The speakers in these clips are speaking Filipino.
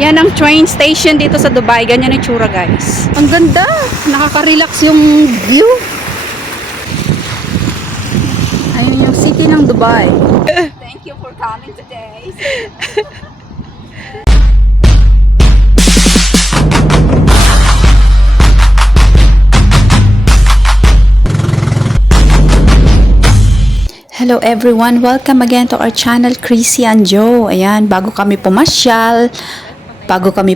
Yan ang train station dito sa Dubai. Ganyan yung tsura, guys. Ang ganda. Nakaka-relax yung view. Ayun yung city ng Dubai. Thank you for coming today. Hello everyone, welcome again to our channel, Chrissy and Joe. Ayan, bago kami pumasyal, bago kami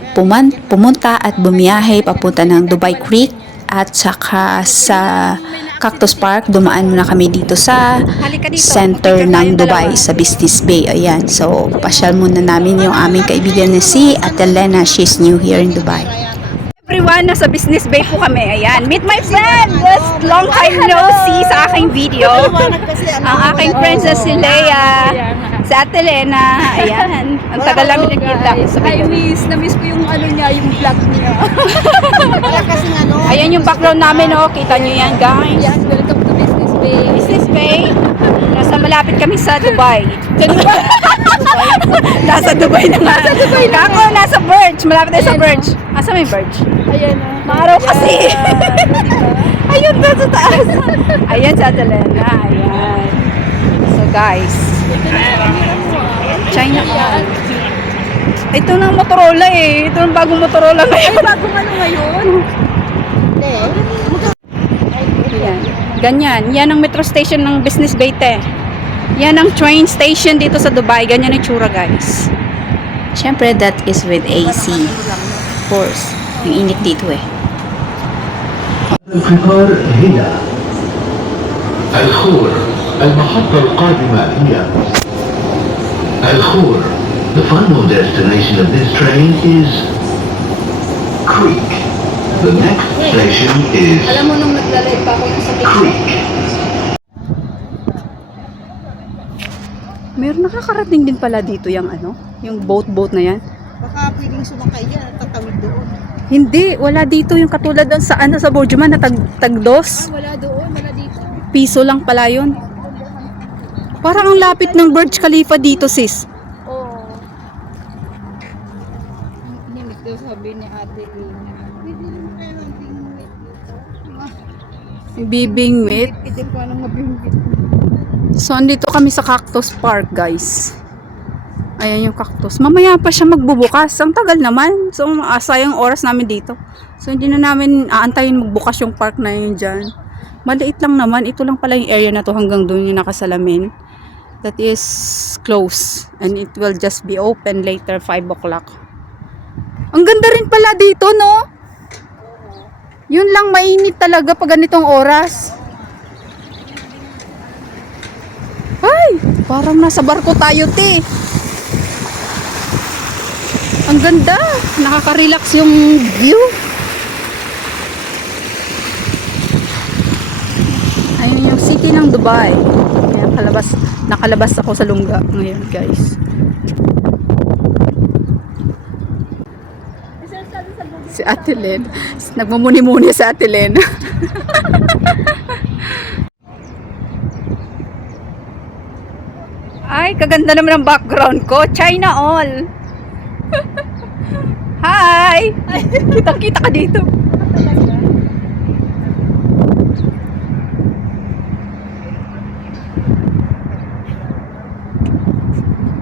pumunta at bumiyahe papunta ng Dubai Creek at saka sa Cactus Park, dumaan muna kami dito sa center ng Dubai, sa Business Bay. Ayan, so papasyal muna namin yung aming kaibigan na si Ate Lena. She's new here in Dubai. Everyone, nasa Business Bay po kami. Ayan, meet my friend! Just long time no see sa aking video. Ang aking friends na si Leia, si Ate Lena. Ayan, ang tagal namin nagkita. Na-miss ko yung ano niya, yung vlog niya. Ayan yung background namin, oh. Kita nyo yan, guys. Yan, welcome to Business Bay. Business Bay. Nasa malapit kami sa Dubai. Nasa Dubai na nga. Nasa Dubai na. Kako, nasa Verge. Malapit tayo sa Verge. Asa may Verge? Ayan o. Maaraw kasi. Ayun doon sa taas. Ayan sa Ate Lena. Ayan. So guys. China Mall. Ito ng Motorola eh. Ito ng bagong Motorola ngayon. Ay, bagong ano ngayon? Ayan. Ganyan. Yan ang metro station ng Business Bay, te. Yan ang train station dito sa Dubai. Ganyan yung tsura, guys. Siyempre, that is with AC. Of course. Yung init dito eh. القطار هنا الخور المحطة القادمة هي الخور. The final destination of this train is Creek. The next station is Alam mo nung naglalay pa ako yung sa Creek. Meron nakakarating din pala dito yung ano, yung boat na yan. Baka pwedeng sumakay yan at tatawid doon. Hindi, wala dito yung katulad doon sa ano sa Burjuman na tagdos. Wala doon, wala dito. Piso lang pala yun. Parang ang lapit ng Burj Khalifa dito, sis. Oo. Hindi ko sabi ni Ate Lina. Pwede rin kayo ng bingwit dito. Bibingwit. Pwede ko anong mabingwit. So, andito kami sa Cactus Park, guys. Ayan yung cactus. Mamaya pa siya magbubukas. Ang tagal naman. So, sayang oras namin dito. So, hindi na namin aantayin magbukas yung park na yun dyan. Maliit lang naman. Ito lang pala yung area na to hanggang doon yung nakasalamin. That is close. And it will just be open later 5 o'clock. Ang ganda rin pala dito, no? Yun lang, mainit talaga pag ganitong oras. Ay! Parang nasa barko tayo, te. Ang ganda. Nakaka-relax yung view. Ayun yung city ng Dubai. Kaya nakalabas ako sa lungga ngayon, guys. Si Ate Len. Nagmumuni-muni sa Ate Len. Ay, kaganda naman ang background ko. China all. Hi! Kitang-kita ka dito.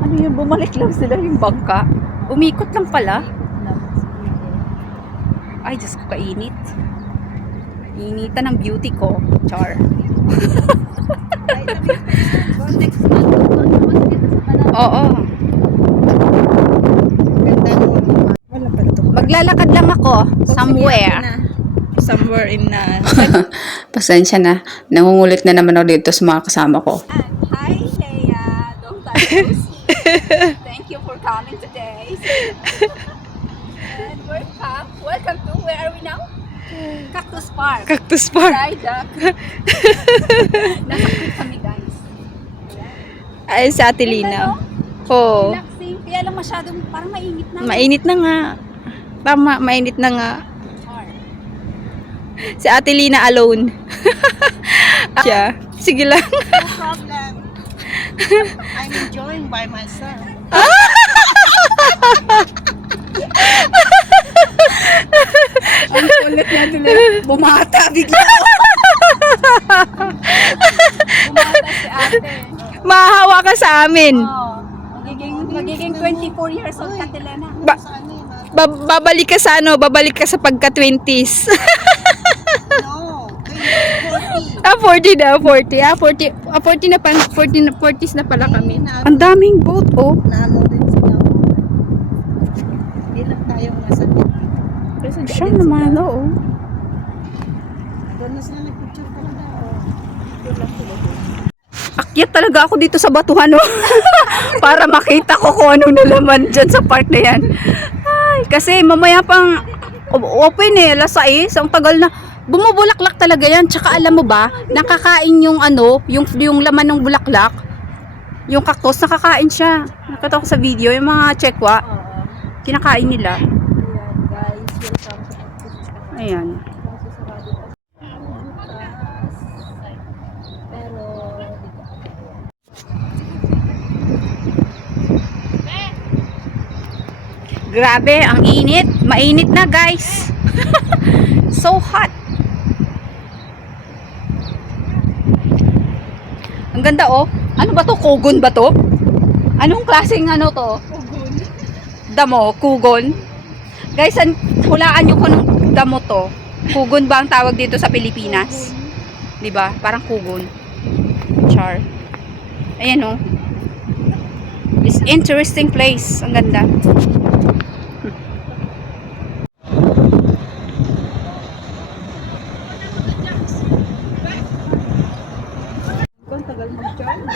Ano yun? Bumalik lang sila yung bangka. Umikot lang pala. Ay, Diyos ko, kainit. Initan ng beauty ko. Char. Oo. Maglalakad lang ako somewhere in Pasensya na. Nangungulit na naman ako dito sa mga kasama ko. Hi, Leia. Long time no see. Thank you for coming today. And welcome to, where are we now? Cactus Park. Cactus Park. Nasa creek kami, guys. Ay, sa Ate Lina. Oo. Relaxing. Kaya lang masyadong, parang mainit na. Mainit na nga. Tama, mainit na nga. Si Ate Lina alone. Siya. Sige lang. No problem. I'm enjoying by myself. Bumata bigla. Bumata si ate. Mahahawa ka sa amin. Oo. Magiging 24 years old ka, Tilena. Babalik ka sa ano, babalik ka sa pagka-20s. No, 40 40. na, 40. 40 na pa, 40s na pala kami. Ang daming boat, oh. Naano din sila. Hindi lang tayong nasa Siya naman, oh. Doon na sila nag-picture talaga. Doon lang sila doon. Akyat talaga ako dito sa batuhan, oh. Para makita ko kung ano nalaman dyan sa park na yan. Ay, kasi mamaya pang open eh, alas 6. Ang tagal na. Bumubulaklak talaga yan. Tsaka alam mo ba, nakakain yung ano, yung laman ng bulaklak. Yung cactus, nakakain siya. Nakita ko sa video, yung mga chekwa, Oo. kinakain nila. Ayan, guys. Welcome to Pagpupunta. Ayan. Kaso sarado pa. Bukas. Pero, Grabe, ang init. Mainit na, guys. So hot. Ang ganda, oh. Ano ba to? Kugon ba to? Anong klaseng ano to? Damo, kugon. Guys, hulaan nyo kung anong damo to. Kugon ba ang tawag dito sa Pilipinas? 'Di ba? Parang kugon. Char. Ayan, oh. This interesting place. Ang ganda. kung tagal mag-charge.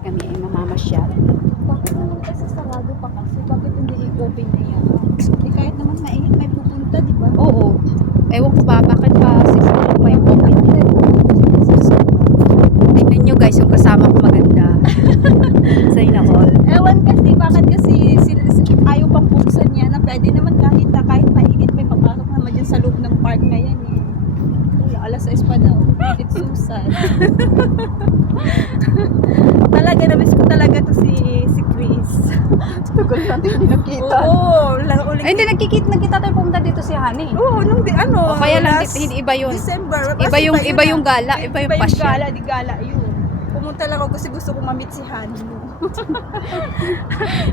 Kami ay mamamasyal. Bakit naman kasi sarado pa kasi? Bakit hindi i-open na yan? Eh, kahit naman mainit, may pupunta, di ba? Oo. Ewan ko ba, bakit pa 6 o'clock pa yung open? Tingnan nyo guys, yung kasama ko maganda. Say na all. Ewan kasi, bakit kasi ayaw pang buksan niya na pwede naman kahit mahigit may papasok naman dyan sa loob ng park na yan eh. Wala, alas 6 pa daw. It's so sad. Talaga, namiss ko talaga to si Chris. Tagal natin hindi nakita. Oo, Ay, hindi nakita tayo pumunta dito si Honey. Oo, nung O kaya lang, last hindi iba yun. December. Iba yung gala, iba yung pasya. Di gala yun. Pumunta lang ako kasi gusto kong ma-meet si Honey mo.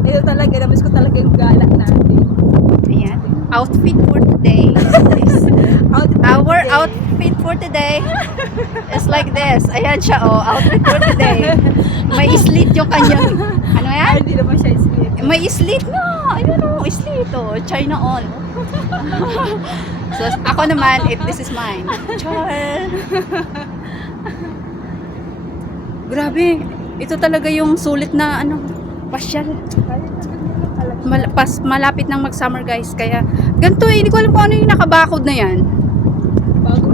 Ito talaga, namiss ko talaga yung gala natin. Ayan. Outfit for today. Our outfit for today is like this. Ayan siya, oh. Outfit for today. May slit yung kanyang, ano Ay, yan? hindi naman siya islit. May slit na. Ayun, oh. Slit, oh. China on. So, ako naman, this is mine. Char. Grabe. Ito talaga yung sulit na, ano, pasyal. Malapit nang mag-summer guys, kaya ganito eh, hindi ko alam kung ano yung nakabakod na yan. Bago.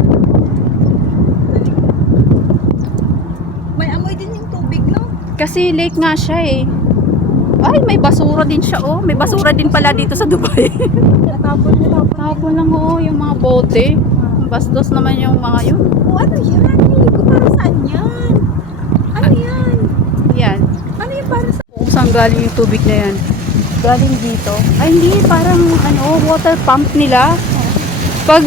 May amoy din yung tubig, no? Kasi late nga siya eh. Ay, may basura din siya, oh. May basura din pala dito sa Dubai. Natapon. Tapon lang, oh, yung mga bote. Bastos naman yung mga yun. Oh, ano yan? Kung para saan yan? Ano yan? Yan. Ano yung para sa... Kung saan galing yung tubig na yan. Galing dito. Ay, hindi. Parang, ano, water pump nila. Pag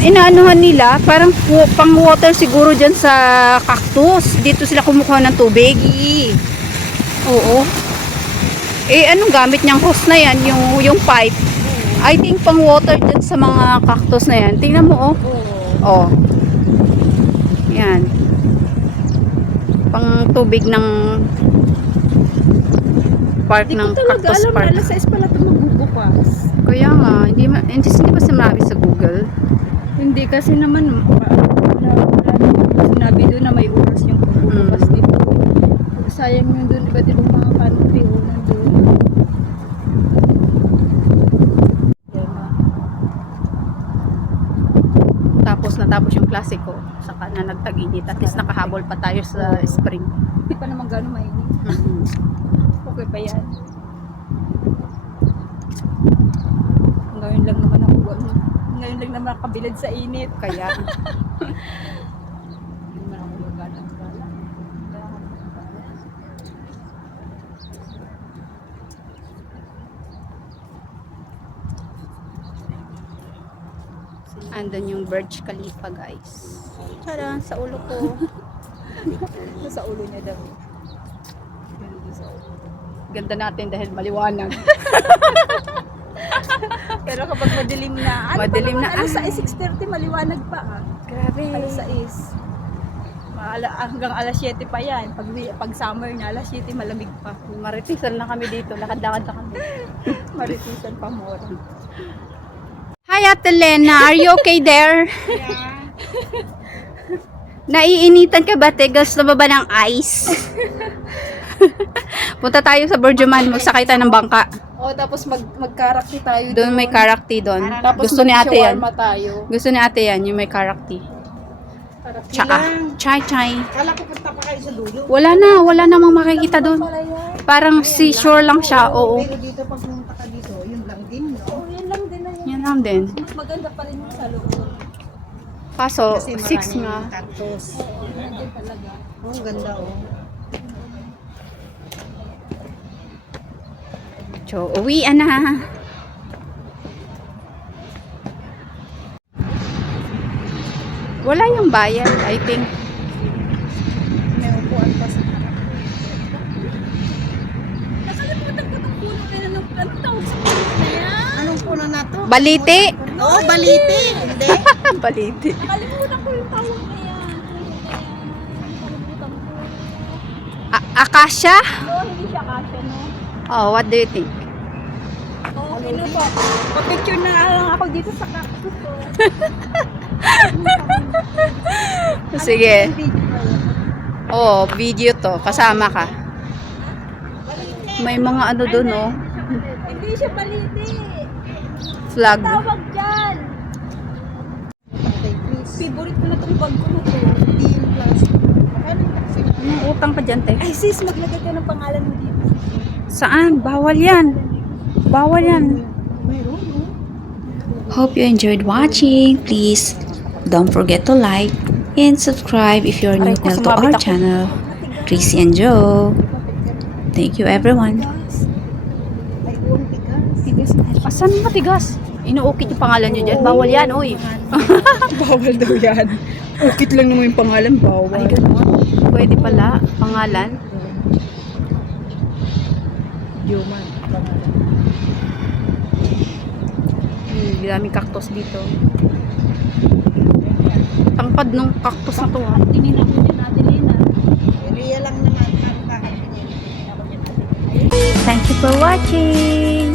inaanuhan nila, parang pang water siguro dyan sa cactus. Dito sila kumukuha ng tubig. Oo. Eh, anong gamit niyang hose na yan? Yung pipe. I think pang water dyan sa mga cactus na yan. Tingnan mo, oh. Oh. Yan. Pang tubig ng park Hindi ng ko talaga Cactus alam Park. na alas 6 pala ito magbubukas. Kaya nga, hindi ba sinabi sa Google? Hindi kasi naman sinabi doon na may oras yung pagbubukas dito. Sayang yun doon, iba't ibang mga country o nandun. Natapos yung klase ko, saka na nagtag-init. At least nakahabol pa tayo sa spring. Hindi pa naman gano'ng mainit. Okay pa yan. Ngayon lang naman ako ngayon lang naman kabilad sa init. Kaya, Hindi naman ako gagana. Andun yung Burj Khalifa, guys. Tara, sa ulo ko. Sa ulo niya daw. Ganda natin dahil maliwanag. Pero kapag madilim na, Madilim na, alas 6:30 maliwanag pa ah. Grabe. Alas 6. Hanggang alas 7 pa yan. Pag summer na, alas 7 malamig pa. Maritisan lang kami dito. Lakad-lakad na kami. Maritisan pa more. Hi, Ate Lena. Are you okay there? Naiinitan ka ba, te? Gusto mo ba ng ice? Punta tayo sa Burjuman. Magsakay tayo ng bangka. Oh, tapos mag-karakti tayo Doon may karakti doon. Tapos Gusto ni ate yan. mag-shawarma tayo. Gusto ni ate yan, yung may karakti. Tsaka, chai. Kala ko punta pa kayo sa dulo. Wala namang makikita doon. Parang seashore lang siya, oo. Pero dito pag pumunta ka dito, yun lang din, no? Oh, yun lang din na yan. Yan lang din. Mas maganda pa rin yung sa loob. Kaso, 6 nga. Cactus. Oo, nandun talaga. Oh, ang ganda oh. So, uwi na. Wala yung bayad, I think. May upuan pa sa nakalimutan ko ng puno na yan. Anong tawag sa puno na yan? Anong puno na to? Baliti. Oo, baliti. Hindi. Baliti. Nakalimutan ko yung tawag na yan. Nakalimutan ko. Akasha? Oo, hindi siya kasya, no? Oh, what do you think? Okay na po. Pa-picture na lang ako dito sa cactus ko. Sige. Oh, video to. Kasama ka. May mga ano doon, oh. Hindi siya baliti. Flag. Tawag dyan. Favorite ko na itong bag ko na to. Hindi yung plastic. Anong utang ka dyan, te? Ay sis, maglagay ka ng pangalan mo dito. Saan? Bawal yan. Bawal yan. Meron, no? Hope you enjoyed watching. Please don't forget to like and subscribe if you're new to our channel, Chrissy and Joe. Thank you, everyone. Ay, uwang tigas. Tigas na. Asan matigas? Inuukit yung pangalan nyo dyan. Bawal yan, uy. Bawal daw yan. Ukit lang naman yung pangalan, bawal. Ay, ganun. Pwede pala. Pangalan. Human. Pangalan. Daming cactus dito. Tangpad nung cactus na to, ha. Tingin ako dyan natin, Lina. Area lang naman ang kakapin niya. Thank you for watching.